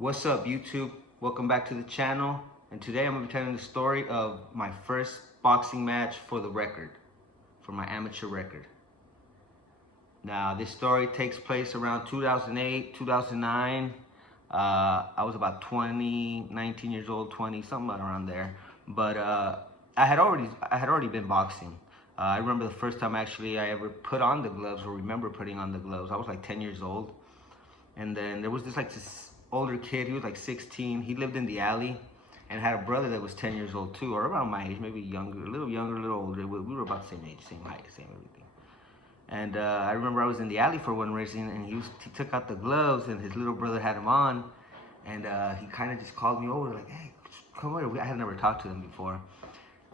What's up, YouTube? Welcome back to the channel. And today I'm going to be telling the story of my first boxing match for the record, for my amateur record. Now, this story takes place around 2008, 2009. I was about 20, 19 years old, 20, something around there. But I had already been boxing. I remember the first time actually I ever put on the gloves, or remember putting on the gloves. I was like 10 years old. And then there was this older kid. He was like 16. He lived in the alley and had a brother that was 10 years old too, or around my age, maybe younger, a little older. We were about the same age, same height, same everything. And I remember I was in the alley for one reason, and he took out the gloves, and his little brother had him on, and he kind of just called me over, like, hey, come over. I had never talked to them before,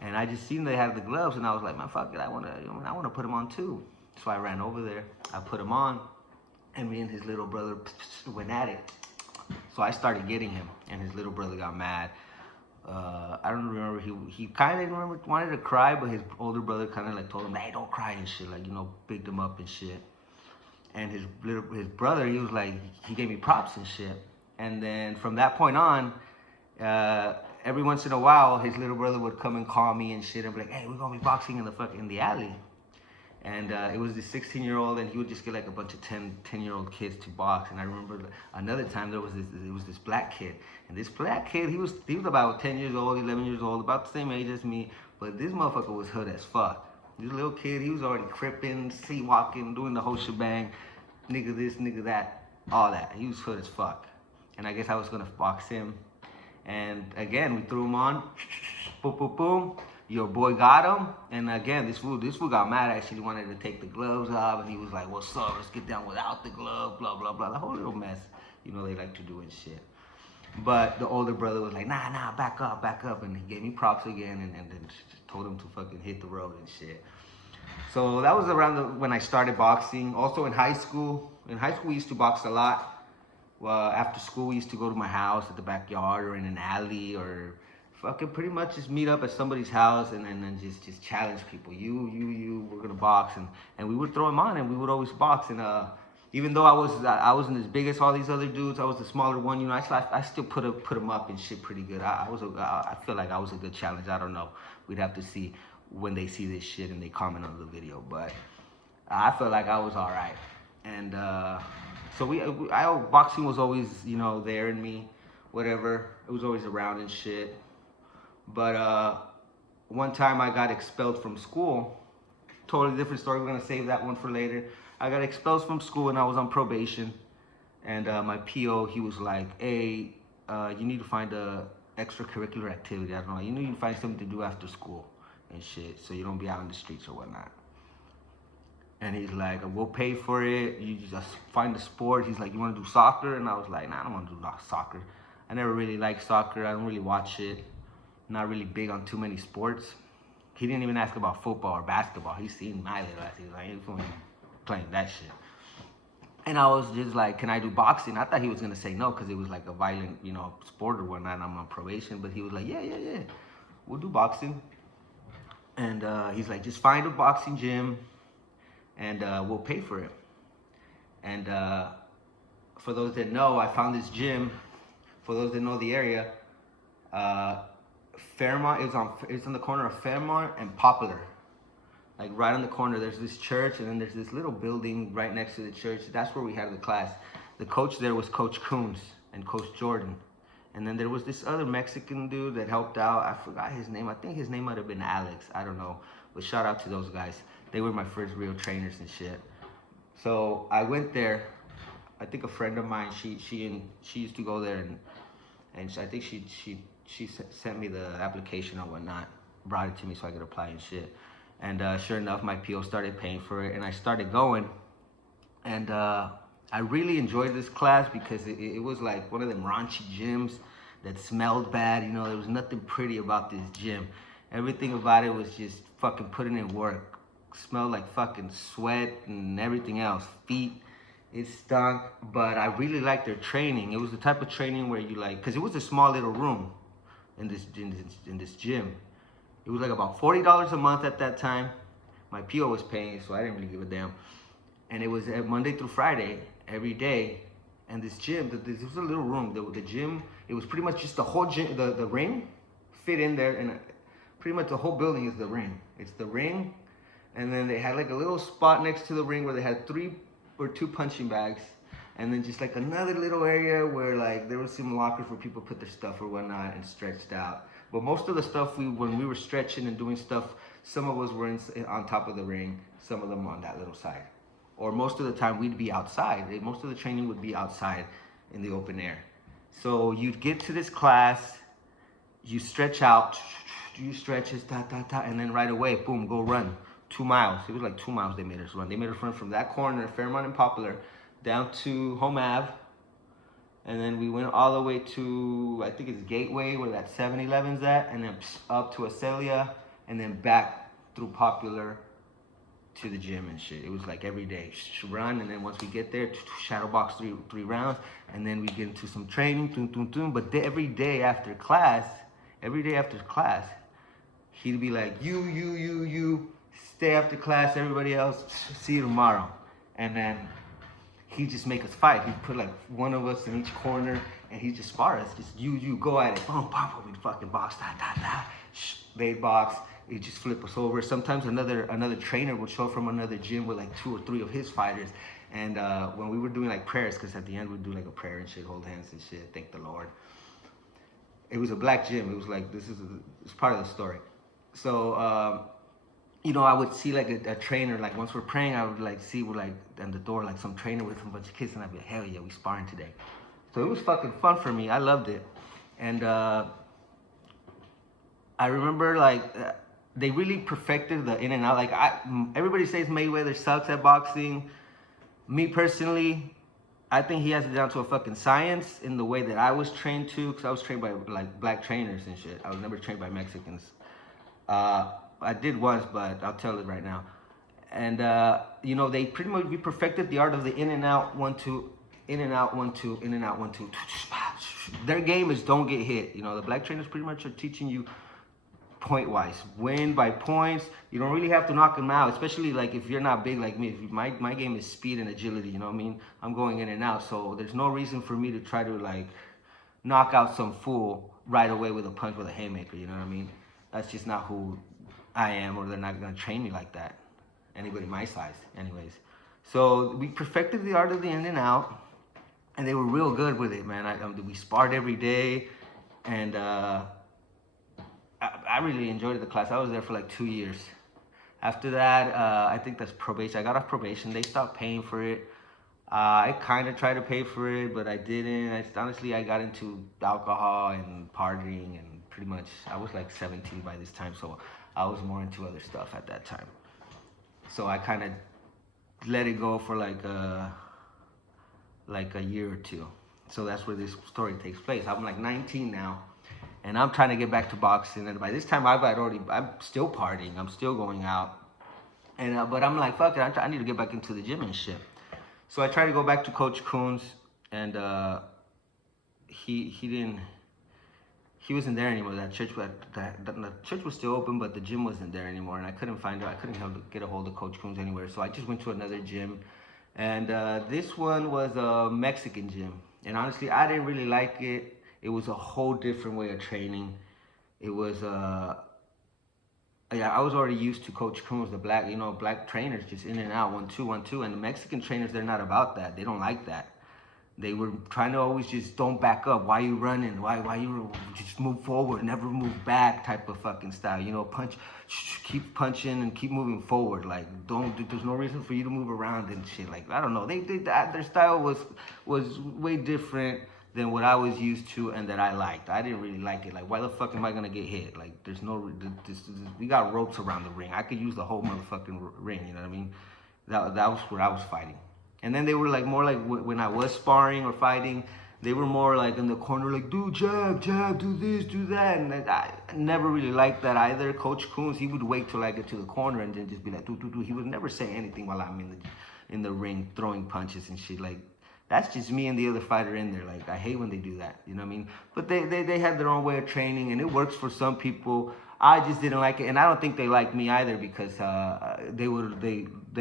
and I just seen they had the gloves, and I was like, man, fuck it, I wanna put them on too. So I ran over there, I put them on, and me and his little brother went at it. So I started getting him, and his little brother got mad. I don't remember, he kind of wanted to cry, but his older brother kind of like told him, hey, don't cry and shit, like, bigged him up and shit. And his brother, he was like, he gave me props and shit. And then from that point on, every once in a while, his little brother would come and call me and shit and be like, hey, we're gonna be boxing in the alley. And it was this 16-year-old, and he would just get like a bunch of 10-year-old kids to box. And I remember another time there was this black kid, and this black kid, he was about 10 years old, 11 years old, about the same age as me, but this motherfucker was hood as fuck. This little kid, he was already cripping, sea walking, doing the whole shebang, nigga this, nigga that, all that. He was hood as fuck. And I guess I was gonna box him. And again, we threw him on, boom, boom, boom. Your boy got him, and again, this fool got mad. Actually, wanted to take the gloves off, and he was like, "What's up? Let's get down without the glove." Blah blah blah. The whole little mess, they like to do and shit. But the older brother was like, "Nah, back up," and he gave me props again, and then just told him to fucking hit the road and shit. So that was around when I started boxing. Also in high school. In high school, we used to box a lot. Well, after school, we used to go to my house at the backyard or in an alley, or fucking pretty much just meet up at somebody's house and then just challenge people. We're gonna box, and we would throw them on, and we would always box. And even though I wasn't as big as all these other dudes, I was the smaller one. I still put them up and shit pretty good. I feel like I was a good challenge. I don't know. We'd have to see when they see this shit and they comment on the video, but I felt like I was all right. And so boxing was always there in me, whatever. It was always around and shit. But one time I got expelled from school. Totally different story. We're gonna save that one for later. I got expelled from school and I was on probation. And my PO, he was like, hey, you need to find a extracurricular activity. I don't know. You need to find something to do after school and shit, so you don't be out in the streets or whatnot. And he's like, we'll pay for it. You just find a sport. He's like, you want to do soccer? And I was like, nah, I don't want to do soccer. I never really liked soccer. I don't really watch it. Not really big on too many sports. He didn't even ask about football or basketball. He seen my little ass. He was like, he's playing that shit. And I was just like, can I do boxing? I thought he was gonna say no because it was like a violent, sport or whatnot. And I'm on probation, but he was like, yeah, we'll do boxing. And he's like, just find a boxing gym, and we'll pay for it. And for those that know, I found this gym. For those that know the area, Fairmont, it's on the corner of Fairmont and Poplar. Like right on the corner, there's this church, and then there's this little building right next to the church. That's where we had the class. The coach there was Coach Coons and Coach Jordan. And then there was this other Mexican dude that helped out. I forgot his name. I think his name might have been Alex. I don't know. But shout out to those guys. They were my first real trainers and shit. So I went there. I think a friend of mine, she used to go there, and I think she sent me the application or whatnot, brought it to me so I could apply and shit. And sure enough, my PO started paying for it, and I started going. And I really enjoyed this class because it was like one of them raunchy gyms that smelled bad. There was nothing pretty about this gym. Everything about it was just fucking putting in work. Smelled like fucking sweat and everything else. Feet. It stunk, but I really liked their training. It was the type of training where you like, because it was a small little room in this gym. It was like about $40 a month at that time. My PO was paying, so I didn't really give a damn. And it was Monday through Friday, every day. And this gym, this was a little room. The gym, it was pretty much just the whole gym, the ring fit in there, and pretty much the whole building is the ring. It's the ring, and then they had like a little spot next to the ring where they had 3 or 2 punching bags, and then just like another little area where like there was some lockers where people put their stuff or whatnot and stretched out. But most of the stuff when we were stretching and doing stuff, some of us were on top of the ring, some of them on that little side. Or most of the time we'd be outside. Most of the training would be outside in the open air. So you'd get to this class, you stretch out, you stretches, and then right away, boom, go run 2 miles. It was like 2 miles they made us run. They made us run from that corner, Fairmont and Poplar, down to Home Ave. And then we went all the way to, I think it's Gateway, where that 7-Eleven's at, and then up to Acelia, and then back through Popular to the gym and shit. It was like every day, run, and then once we get there, shadow box three rounds, and then we get into some training, but every day after class, he'd be like, you, stay after class, everybody else, see you tomorrow. And then he'd just make us fight. He'd put like one of us in each corner, and he'd just spar us. Just you go at it. Boom, boom, we'd fucking box, they'd box. He'd just flip us over. Sometimes another trainer would show from another gym with like 2 or 3 of his fighters. And when we were doing like prayers, because at the end we'd do like a prayer and shit, hold hands and shit, thank the Lord. It was a black gym. It was like, it's part of the story. So, you know, I would see like a trainer, like once we're praying, I would like see like on the door, like some trainer with a bunch of kids, and I'd be like, hell yeah, we sparring today. So it was fucking fun for me. I loved it. And I remember like, they really perfected the in and out. Like everybody says Mayweather sucks at boxing. Me personally, I think he has it down to a fucking science in the way that I was trained to, because I was trained by like black trainers and shit. I was never trained by Mexicans. I did once, but I'll tell it right now. And you know, they pretty much perfected the art of the in and out 1-2, in and out 1-2, in and out 1-2. Their game is don't get hit. You know, the black trainers pretty much are teaching you point-wise, win by points. You don't really have to knock them out, especially like if you're not big like me. My game is speed and agility, you know what I mean? I'm going in and out, so there's no reason for me to try to like knock out some fool right away with a punch with a haymaker, you know what I mean? That's just not who I am, or they're not gonna train me like that. Anybody my size, anyways. So we perfected the art of the in and out, and they were real good with it, man. We sparred every day, and I really enjoyed the class. I was there for like 2 years. After that, I think that's probation. I got off probation. They stopped paying for it. I kind of tried to pay for it, but I didn't. Honestly, I got into alcohol and partying, and pretty much I was like 17 by this time, so I was more into other stuff at that time. So I kind of let it go for like a year or 2. So that's where this story takes place. I'm like 19 now, and I'm trying to get back to boxing. And by this time, I'm still partying. I'm still going out. And but I'm like, fuck it, I need to get back into the gym and shit. So I tried to go back to Coach Coons, and he wasn't there anymore. The church was still open, but the gym wasn't there anymore, and I couldn't get a hold of Coach Coons anywhere. So I just went to another gym, and this one was a Mexican gym. And honestly, I didn't really like it. It was a whole different way of training. It was I was already used to Coach Coons, the black trainers, just in and out, 1-2, 1-2. And the Mexican trainers, they're not about that. They don't like that. They were trying to always just don't back up. Why you running? Why you just move forward, never move back type of fucking style. You know, punch, keep punching and keep moving forward. Like, there's no reason for you to move around and shit. Like, I don't know. Their style was way different than what I was used to and that I liked. I didn't really like it. Like, why the fuck am I gonna get hit? Like, we got ropes around the ring. I could use the whole motherfucking ring, you know what I mean? That was where I was fighting. And then they were like more like when I was sparring or fighting, they were more like in the corner, like, do jab, do this, do that. And I never really liked that either. Coach Coons, he would wait till I get to the corner and then just be like, do. He would never say anything while I'm in the ring throwing punches and shit. Like, that's just me and the other fighter in there. Like, I hate when they do that, you know what I mean? But they had their own way of training, and it works for some people. I just didn't like it, and I don't think they liked me either, because they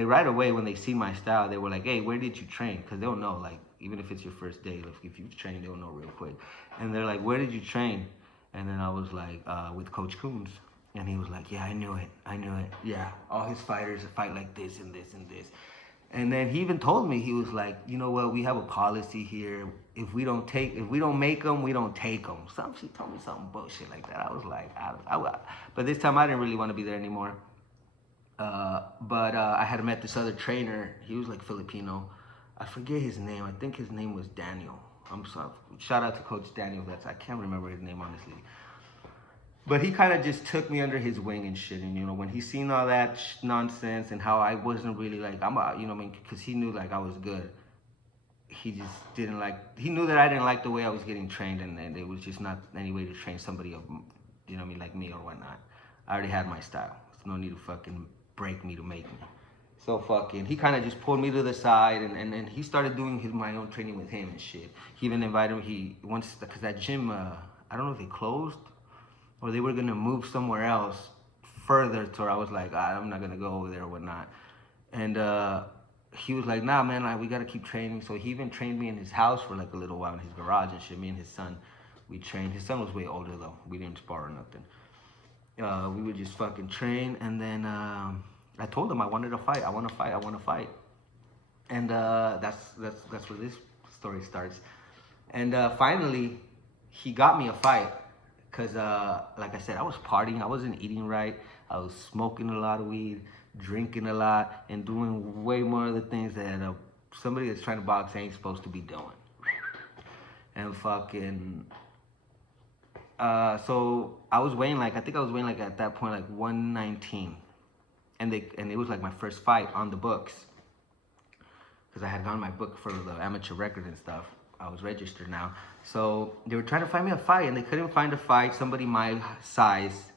right away when they see my style, they were like, hey, where did you train? Because they don't know, like, even if it's your first day, like, if you've trained, they'll know real quick. And they're like, where did you train? And then I was like, with Coach Coons. And he was like, yeah, I knew it. Yeah, all his fighters fight like this and this and this. And then he even told me, he was like, you know what, we have a policy here. If we don't make them, we don't take them. She told me something bullshit like that. I was like, but this time I didn't really want to be there anymore. But I had met this other trainer. He was like Filipino. I forget his name. I think his name was Daniel. I'm sorry. Shout out to Coach Daniel. I can't remember his name, honestly. But he kind of just took me under his wing and shit. And, you know, when he seen all that nonsense and how I wasn't really like, you know what I mean? Because he knew like I was good. He just didn't like, he knew that I didn't like the way I was getting trained. And it was just not any way to train somebody, of, you know what I mean, like me or whatnot. I already had my style. There's no need to fucking break me to make me. So fucking, he kind of just pulled me to the side, and he started doing my own training with him and shit. He even invited me, because that gym, I don't know if they closed, or they were gonna move somewhere else further to where I was like, I'm not gonna go over there or whatnot. And he was like, nah, man, like, we gotta keep training. So he even trained me in his house for like a little while in his garage and shit. Me and his son, we trained. His son was way older though. We didn't spar or nothing. We would just fucking train, and then I told him I wanted to fight. I want to fight. And that's where this story starts. And finally, he got me a fight. Because, like I said, I was partying. I wasn't eating right. I was smoking a lot of weed, drinking a lot, and doing way more of the things that somebody that's trying to box ain't supposed to be doing. And fucking... so I was weighing like, I think I was weighing like at that point like 119. And it was like my first fight on the books. Because I had gotten my book for the amateur record and stuff. I was registered now. So they were trying to find me a fight, and they couldn't find a fight, somebody my size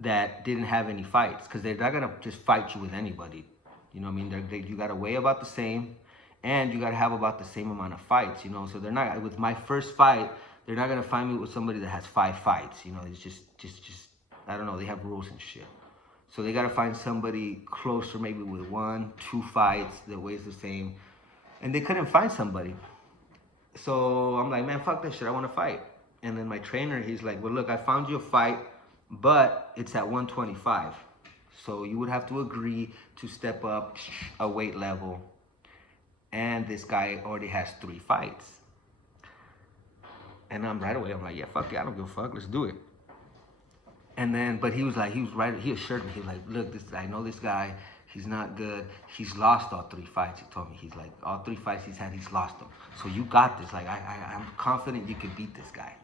that didn't have any fights. Because they're not going to just fight you with anybody. You know what I mean? You got to weigh about the same, and you got to have about the same amount of fights, you know? So they're not, with my first fight, they're not going to find me with somebody that has 5 fights. You know, it's just, I don't know, they have rules and shit. So they got to find somebody closer, maybe with 1, 2 fights that weighs the same. And they couldn't find somebody. So I'm like, man, fuck that shit. I want to fight. And then my trainer, he's like, well, look, I found you a fight, but it's at 125. So you would have to agree to step up a weight level. And this guy already has 3 fights. And I'm like, yeah, fuck yeah, I don't give a fuck. Let's do it. And then, but he was right, he assured me, he was like, look, I know this guy, he's not good. He's lost all 3 fights, he told me. He's like, all 3 fights he's had, he's lost them. So you got this. Like, I'm confident you can beat this guy.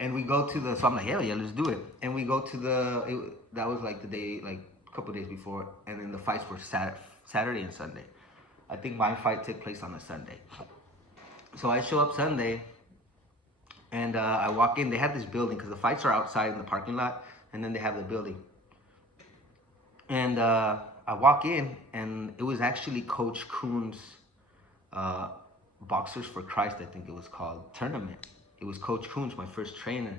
And we go to so I'm like, hell yeah, let's do it. And we go to that was like the day, like a couple days before. And then the fights were Saturday and Sunday. I think my fight took place on a Sunday. So I show up Sunday. And I walk in, they have this building, because the fights are outside in the parking lot, and then they have the building. And I walk in, and it was actually Coach Coons' Boxers for Christ, I think it was called, tournament. It was Coach Coons, my first trainer.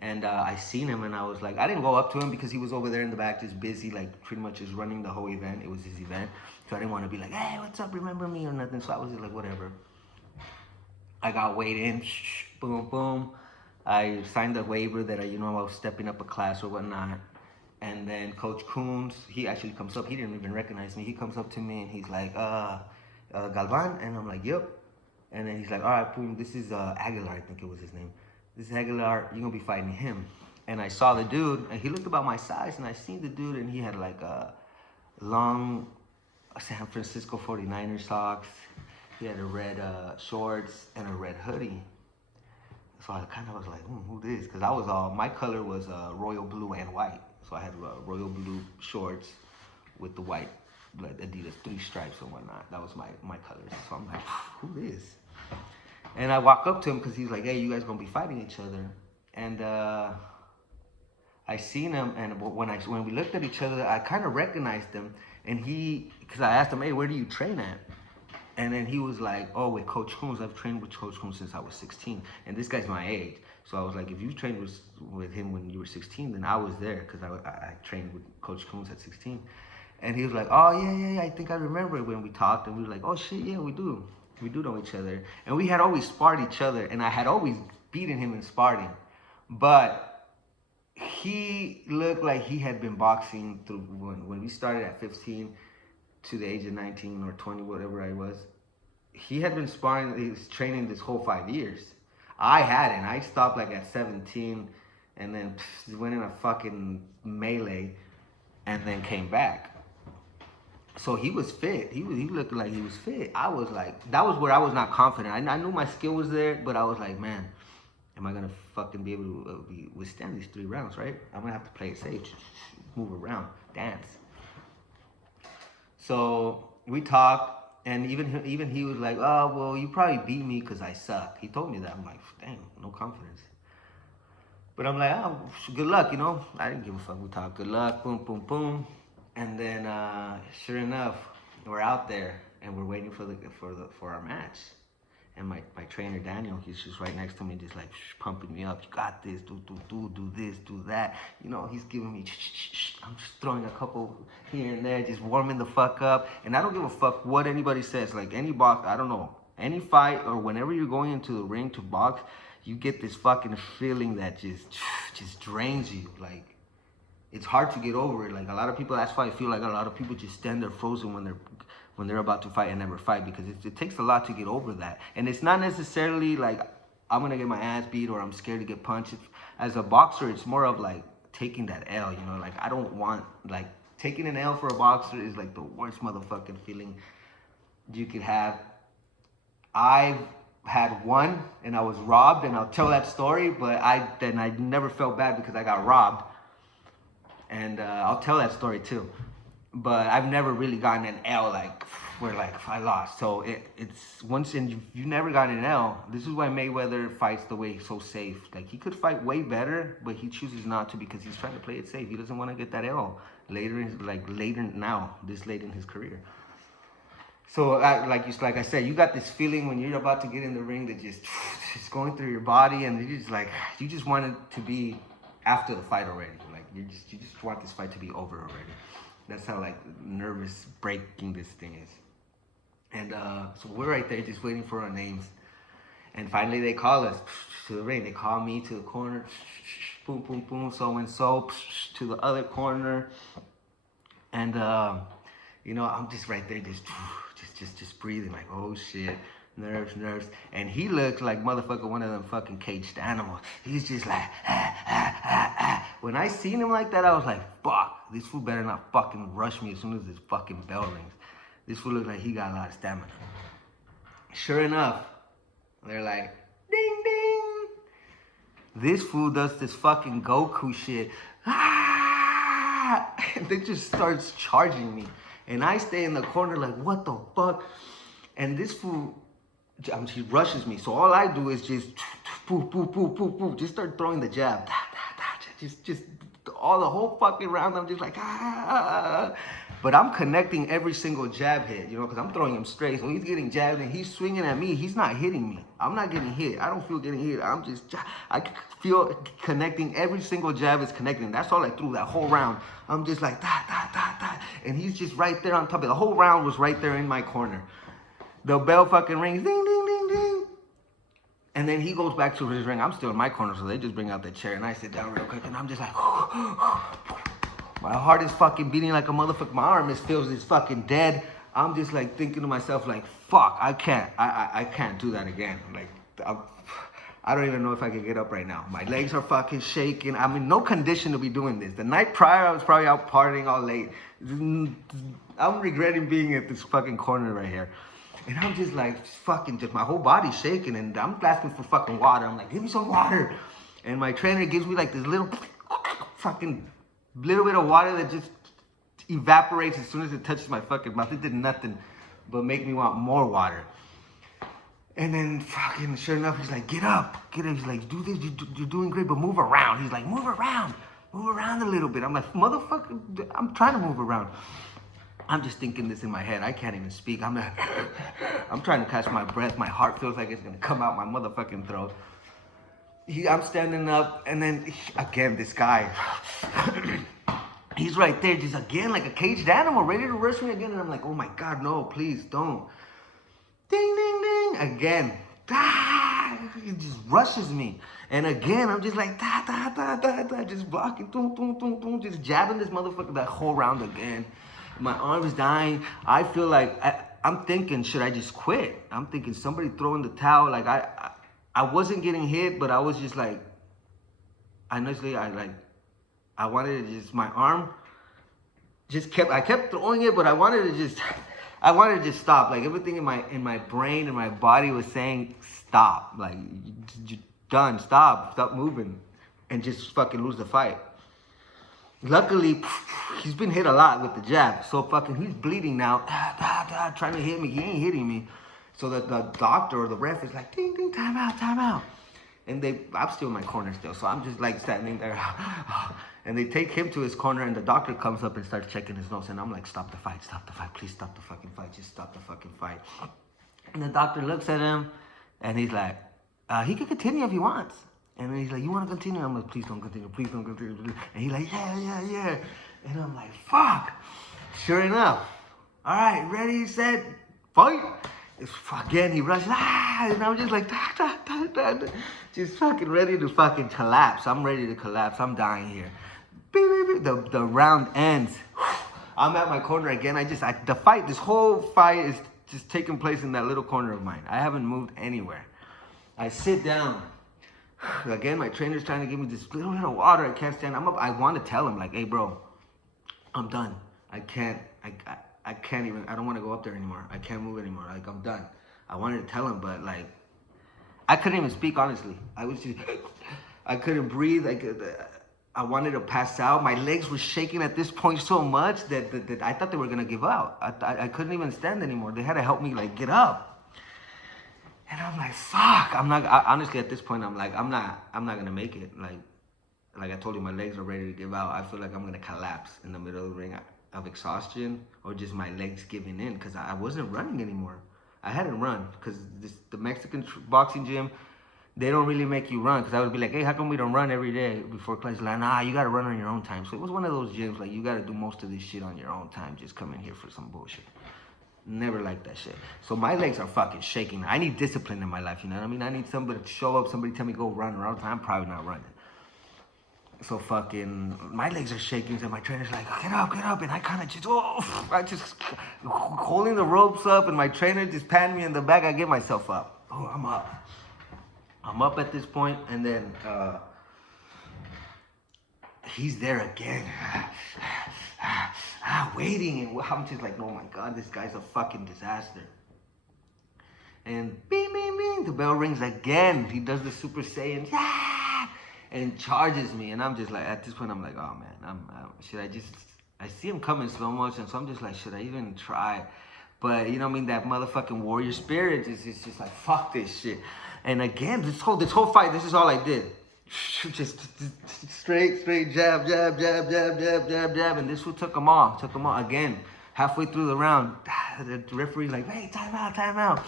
And I seen him, and I was like, I didn't go up to him because he was over there in the back just busy, like pretty much just running the whole event. It was his event. So I didn't want to be like, hey, what's up, remember me or nothing. So I was just like, whatever. I got weighed in, boom, boom. I signed the waiver that I was stepping up a class or whatnot. And then Coach Coons, he actually comes up. He didn't even recognize me. He comes up to me and he's like, Galvan? And I'm like, yep. And then he's like, all right, boom, this is Aguilar, I think it was his name. This is Aguilar, you're gonna be fighting him. And I saw the dude, and he looked about my size, and I seen the dude, and he had like a long San Francisco 49er socks. He had a red shorts and a red hoodie. So I kind of was like, who this? Because my color was royal blue and white. So I had royal blue shorts with the white Adidas 3 stripes and whatnot. That was my colors. So I'm like, who this? And I walk up to him because he's like, hey, you guys gonna be fighting each other. And I seen him, and when we looked at each other, I kind of recognized him. And because I asked him, hey, where do you train at? And then he was like, oh, with Coach Coons. I've trained with Coach Coons since I was 16. And this guy's my age. So I was like, if you trained with him when you were 16, then I was there, because I trained with Coach Coons at 16. And he was like, oh, yeah, I think I remember it when we talked. And we were like, oh, shit, yeah, we do. We do know each other. And we had always sparred each other, and I had always beaten him in sparring. But he looked like he had been boxing through when we started at 15 to the age of 19 or 20, whatever I was. He had been sparring, he was training this whole 5 years. I hadn't. I stopped like at 17 and then went in a fucking melee and then came back. So he was fit. He looked like he was fit. I was like, that was where I was not confident. I knew my skill was there, but I was like, man, am I gonna fucking be able to withstand these 3 rounds, right? I'm gonna have to play it safe, move around, dance. So we talked, and even he was like, oh, well, you probably beat me because I suck. He told me that. I'm like, dang, no confidence. But I'm like, oh, good luck, you know? I didn't give a fuck. We talked, good luck, boom, boom, boom. And then, sure enough, we're out there and we're waiting for our match. And my trainer Daniel, he's just right next to me, just like pumping me up. You got this, do this, do that. You know, he's giving me. I'm just throwing a couple here and there, just warming the fuck up. And I don't give a fuck what anybody says. Like any box, I don't know, any fight or whenever you're going into the ring to box, you get this fucking feeling that just drains you. Like, it's hard to get over it. Like a lot of people, that's why I feel like a lot of people just stand there frozen when they're about to fight and never fight, because it takes a lot to get over that. And it's not necessarily like I'm gonna get my ass beat or I'm scared to get punched. As a boxer, it's more of like taking that L, you know, like I don't want, like taking an L for a boxer is like the worst motherfucking feeling you could have. I've had one and I was robbed, and I'll tell that story, but I never felt bad because I got robbed. And I'll tell that story too. But I've never really gotten an L like where like I lost. So it's once and you never gotten an L. This is why Mayweather fights the way he's so safe. Like he could fight way better, but he chooses not to because he's trying to play it safe. He doesn't want to get that L later this late in his career. So like I said, you got this feeling when you're about to get in the ring that just going through your body, and you just want it to be after the fight already. Like you just want this fight to be over already. That's how like nervous breaking this thing is. And so we're right there just waiting for our names. And finally they call us to the ring. They call me to the corner. Boom, boom, boom, so-and-so to the other corner. And, you know, I'm just right there just breathing like, oh shit. Nerves. And he looks like motherfucker, one of them fucking caged animals. He's just like, When I seen him like that, I was like, fuck, this fool better not fucking rush me as soon as this fucking bell rings. This fool looks like he got a lot of stamina. Sure enough, they're like, ding, ding. This fool does this fucking Goku shit. And they just starts charging me. And I stay in the corner like, what the fuck? And this fool, he rushes me. So all I do is just poof, poof, poof, poof, poof. Just start throwing the jab. Just all the whole fucking round. I'm just like, But I'm connecting every single jab hit, you know, because I'm throwing him straight. So he's getting jabbed and he's swinging at me. He's not hitting me. I'm not getting hit. I don't feel getting hit. I feel connecting. Every single jab is connecting. That's all I threw that whole round. I'm just like, And he's just right there on top of it. The whole round was right there in my corner. The bell fucking rings, ding, ding, ding, ding. And then he goes back to his ring. I'm still in my corner, so they just bring out the chair, and I sit down real quick, and I'm just like, my heart is fucking beating like a motherfucker. My arm feels fucking dead. I'm just like thinking to myself, like, fuck, I can't do that again. Like, I don't even know if I can get up right now. My legs are fucking shaking. I'm in no condition to be doing this. The night prior, I was probably out partying all late. I'm regretting being at this fucking corner right here. And I'm just like, just my whole body's shaking, and I'm asking for fucking water. I'm like, give me some water. And my trainer gives me like this little fucking little bit of water that just evaporates as soon as it touches my fucking mouth. It did nothing but make me want more water. And then fucking sure enough, he's like, get up. He's like, do this, you're doing great, but move around. He's like, move around a little bit. I'm like, motherfucker, I'm trying to move around. I'm just thinking this in my head. I can't even speak. I'm trying to catch my breath. My heart feels like it's gonna come out my motherfucking throat. I'm standing up, and then again, this guy, he's right there, just again like a caged animal, ready to rush me again. And I'm like, oh my God, no, please don't. Ding, ding, ding. Again. It just rushes me. And again, I'm just like, just blocking, just jabbing this motherfucker that whole round again. My arm's dying. I feel like, I'm thinking, should I just quit? I'm thinking somebody throwing the towel. Like, I wasn't getting hit, but I was just like, honestly, I wanted to just, my arm just I kept throwing it, but I wanted to just stop. Like everything in my brain and my body was saying, stop. Like, you're done, stop moving, and just fucking lose the fight. Luckily, he's been hit a lot with the jab, so fucking he's bleeding now, trying to hit me. He ain't hitting me. So the doctor or the ref is like, ding, ding, time out. And I'm still in my corner still, so I'm just like standing there. And they take him to his corner, and the doctor comes up and starts checking his nose. And I'm like, stop the fight, please stop the fucking fight, just stop the fucking fight. And the doctor looks at him, and he's like, he can continue if he wants. And then he's like, you want to continue? I'm like, please don't continue. And he's like, yeah. And I'm like, fuck. Sure enough. All right, ready, set, fight. Again, he rushes, and I'm just like, just fucking ready to fucking collapse. I'm ready to collapse. I'm dying here. The round ends. I'm at my corner again. This whole fight is just taking place in that little corner of mine. I haven't moved anywhere. I sit down. Again, my trainer's trying to give me this little bit of water. I can't stand. I want to tell him, like, hey, bro, I'm done. I can't even, I don't want to go up there anymore. I can't move anymore. Like, I'm done. I wanted to tell him, but, like, I couldn't even speak, honestly. I couldn't breathe. I wanted to pass out. My legs were shaking at this point so much that I thought they were going to give out. I couldn't even stand anymore. They had to help me, like, get up. And I'm like, fuck. Honestly, at this point, I'm like, I'm not going to make it. Like I told you, my legs are ready to give out. I feel like I'm going to collapse in the middle of the ring of exhaustion, or just my legs giving in, because I wasn't running anymore. I hadn't run, because the Mexican boxing gym, they don't really make you run, because I would be like, hey, how come we don't run every day before class? Like, nah, you got to run on your own time. So it was one of those gyms, like, you got to do most of this shit on your own time. Just come in here for some bullshit. Never liked that shit. So my legs are fucking shaking. I need discipline in my life, you know what I mean? I need somebody to show up, somebody tell me go run around. I'm probably not running. So fucking, my legs are shaking, and my trainer's like, get up, and I kind of just holding the ropes up, and my trainer just patted me in the back. I get myself up. Oh, I'm up at this point, and then he's there again, waiting, and I'm just like, oh my God, this guy's a fucking disaster. And bing, bing, bing, the bell rings again. He does the Super Saiyan, and charges me, and I'm just like, at this point, I'm like, oh man, should I just? I see him coming slow motion, so I'm just like, should I even try? But you know what I mean, that motherfucking warrior spirit is just like, fuck this shit. And again, this whole fight, this is all I did. Just straight jab, and this one took them all again. Halfway through the round, the referee's like, hey, time out.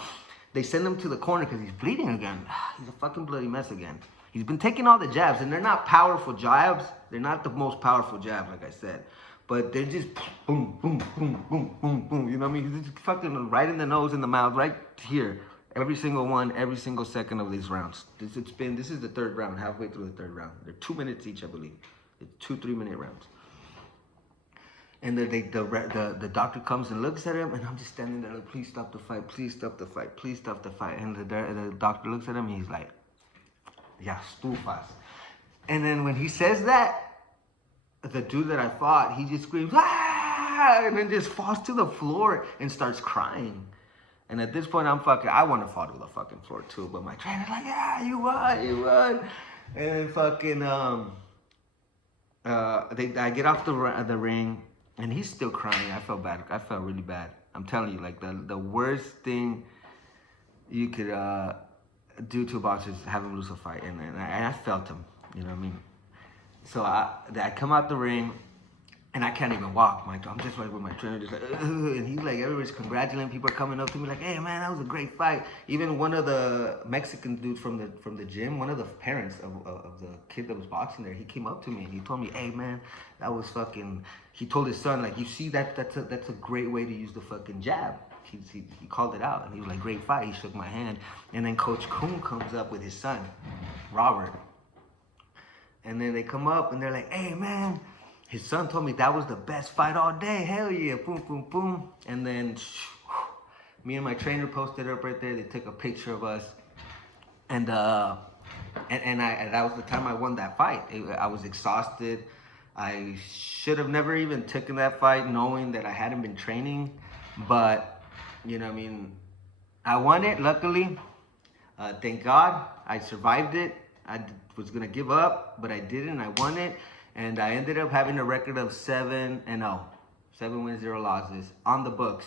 They send him to the corner because he's bleeding again. He's a fucking bloody mess again. He's been taking all the jabs, and they're not powerful jabs. They're not the most powerful jabs, like I said. But they're just boom, boom, boom, boom, boom, boom. You know what I mean? He's just fucking right in the nose, in the mouth, right here. Every single one, every single second of these rounds. This is the third round, halfway through the third round. They're 2 minutes each, I believe. It's 2-3 minute rounds. And the doctor comes and looks at him, and I'm just standing there like, please stop the fight, please stop the fight, please stop the fight. And the doctor looks at him, and he's like, yeah, estufas. And then when he says that, the dude that I fought, he just screams, ah, and then just falls to the floor and starts crying. And at this point, I want to fall to the fucking floor too. But my trainer's like, yeah, you won. And then fucking, I get off the ring, and he's still crying. I felt bad. I felt really bad. I'm telling you, like the worst thing you could do to a boxer is have him lose a fight. And I felt him, you know what I mean? So I come out the ring, and I can't even walk. I'm just like with my trainer, just like, and he's like, everybody's congratulating. People are coming up to me like, hey man, that was a great fight. Even one of the Mexican dudes from the gym, one of the parents of the kid that was boxing there, he came up to me and he told me, hey man, that was fucking. He told his son, like, you see, that's a great way to use the fucking jab. he called it out, and he was like, great fight. He shook my hand, and then Coach Kuhn comes up with his son, Robert, and then they come up and they're like, hey man, his son told me that was the best fight all day. Hell yeah, boom, boom, boom. And then me and my trainer posted up right there. They took a picture of us, and that was the time I won that fight. I was exhausted. I should have never even taken that fight knowing that I hadn't been training, but, you know, I mean, I won it, luckily. Thank God, I survived it. I was gonna give up, but I didn't, I won it, and I ended up having a record of 7-0, 7 wins, 0 losses, on the books.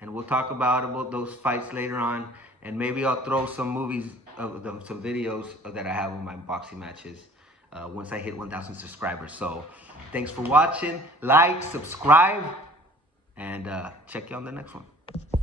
And we'll talk about those fights later on, and maybe I'll throw some movies, some videos that I have of my boxing matches once I hit 1,000 subscribers. So thanks for watching. Like, subscribe, and check you on the next one.